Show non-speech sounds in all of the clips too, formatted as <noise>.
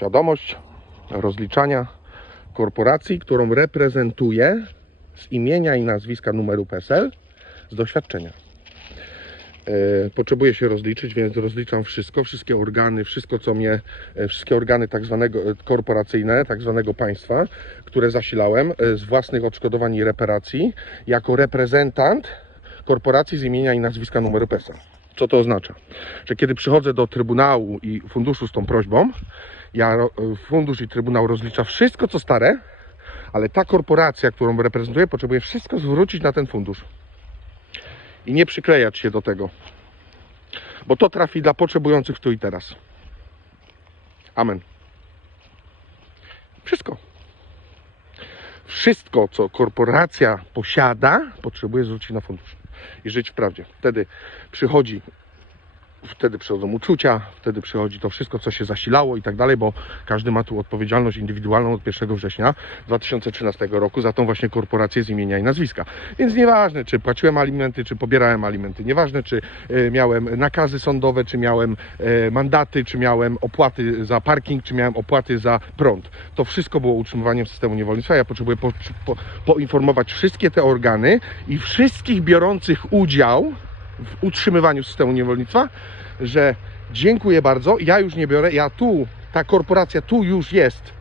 świadomość rozliczania korporacji, którą reprezentuję z imienia i nazwiska numeru PESEL z doświadczenia. E, Potrzebuję się rozliczyć, więc rozliczam wszystko, wszystkie organy, wszystko co mnie, e, wszystkie organy tak zwanego e, korporacyjne, tak zwanego państwa, które zasilałem z własnych odszkodowań i reparacji jako reprezentant korporacji z imienia i nazwiska numeru PESEL. Co to oznacza? Że kiedy przychodzę do Trybunału i funduszu z tą prośbą, ja, ro- fundusz i Trybunał rozlicza wszystko co stare, ale ta korporacja, którą reprezentuję, potrzebuje wszystko zwrócić na ten fundusz. I nie przyklejać się do tego. Bo to trafi dla potrzebujących tu i teraz. Amen. Wszystko. Wszystko, co korporacja posiada, potrzebuje zwrócić na fundusz i żyć w prawdzie. Wtedy przychodzi, wtedy przychodzą uczucia, wtedy przychodzi to wszystko, co się zasilało i tak dalej, bo każdy ma tu odpowiedzialność indywidualną od 1 września 2013 roku za tą właśnie korporację z imienia i nazwiska. Więc nieważne, czy płaciłem alimenty, czy pobierałem alimenty, nieważne, czy e, miałem nakazy sądowe, czy miałem e, mandaty, czy miałem opłaty za parking, czy miałem opłaty za prąd. To wszystko było utrzymywaniem systemu niewolnictwa. Ja potrzebuję po, po, poinformować wszystkie te organy i wszystkich biorących udział w utrzymywaniu systemu niewolnictwa, że dziękuję bardzo, ja już nie biorę, ja tu, ta korporacja tu już jest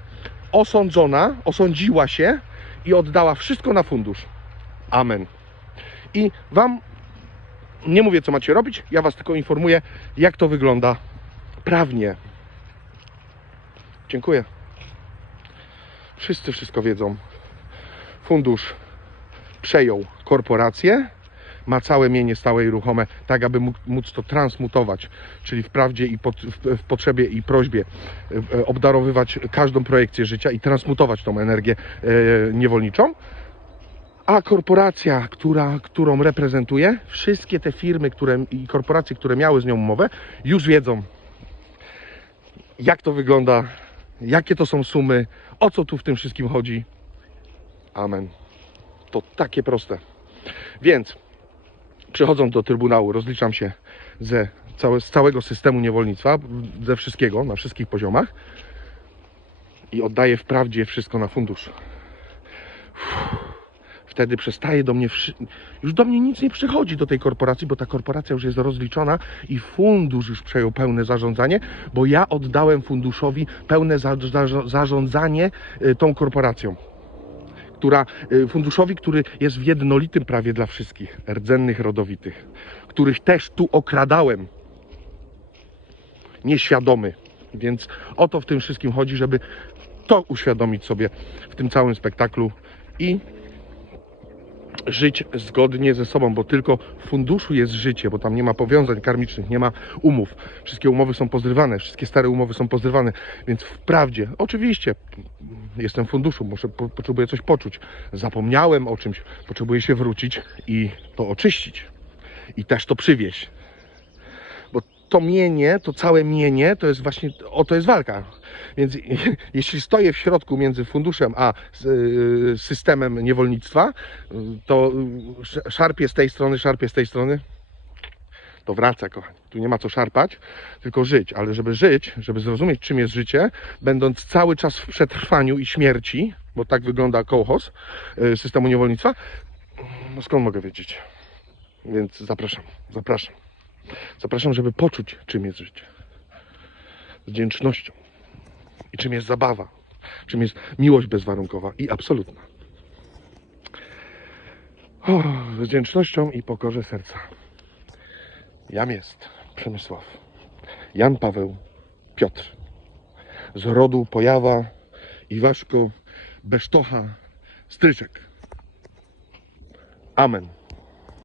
osądzona, osądziła się i oddała wszystko na fundusz. Amen. I Wam nie mówię, co macie robić, ja Was tylko informuję, jak to wygląda prawnie. Dziękuję. Wszyscy wszystko wiedzą. Fundusz przejął korporację, ma całe mienie stałe i ruchome, tak aby móc to transmutować, czyli w prawdzie i pot, w, w potrzebie i prośbie e, obdarowywać każdą projekcję życia i transmutować tą energię e, niewolniczą. A korporacja, która, którą reprezentuję, wszystkie te firmy które, i korporacje, które miały z nią umowę, już wiedzą, jak to wygląda, jakie to są sumy, o co tu w tym wszystkim chodzi. Amen. To takie proste. Więc przychodząc do Trybunału, rozliczam się ze całe, z całego systemu niewolnictwa, ze wszystkiego, na wszystkich poziomach i oddaję wprawdzie wszystko na fundusz. Wtedy przestaje do mnie, już do mnie nic nie przychodzi do tej korporacji, bo ta korporacja już jest rozliczona i fundusz już przejął pełne zarządzanie, bo ja oddałem funduszowi pełne za, za, zarządzanie y, tą korporacją która, y, funduszowi, który jest w jednolitym prawie dla wszystkich rdzennych, rodowitych, których też tu okradałem. Nieświadomy. Więc o to w tym wszystkim chodzi, żeby to uświadomić sobie w tym całym spektaklu i żyć zgodnie ze sobą, bo tylko w funduszu jest życie, bo tam nie ma powiązań karmicznych, nie ma umów. Wszystkie umowy są pozrywane, wszystkie stare umowy są pozrywane, więc wprawdzie, oczywiście, jestem w funduszu, muszę, po, potrzebuję coś poczuć. Zapomniałem o czymś, potrzebuję się wrócić i to oczyścić. I też to przywieźć. To mienie, to całe mienie, to jest właśnie, o to jest walka. Więc <laughs> jeśli stoję w środku między funduszem a y, systemem niewolnictwa, y, to y, sz- szarpie z tej strony, szarpie z tej strony, to wraca, kochani. Tu nie ma co szarpać, tylko żyć. Ale żeby żyć, żeby zrozumieć, czym jest życie, będąc cały czas w przetrwaniu i śmierci, bo tak wygląda kołchos systemu niewolnictwa, no skąd mogę wiedzieć? Więc zapraszam, zapraszam. Zapraszam, żeby poczuć, czym jest życie. Z wdzięcznością. I czym jest zabawa. Czym jest miłość bezwarunkowa i absolutna. O, z wdzięcznością i pokorze serca. Jam jest Przemysław. Jan Paweł Piotr. Z rodu Pojawa Iwaszko Besztocha Stryczek. Amen.